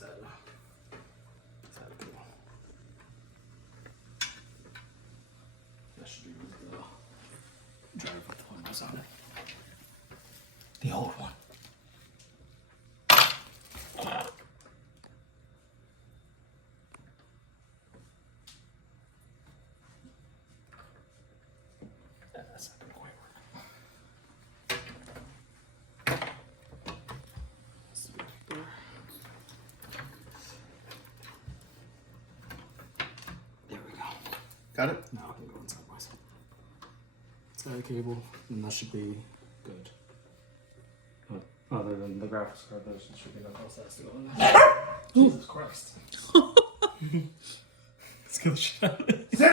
that cool? That should be the driver with the windows on it. The old one. That's not gonna quite work. There we go. Got it? Now I can go inside myself. Inside the cable, and that should be good. But other than the graphics card, there should be nothing else that has to go in there. Jesus Christ. Let's kill the shit out of it.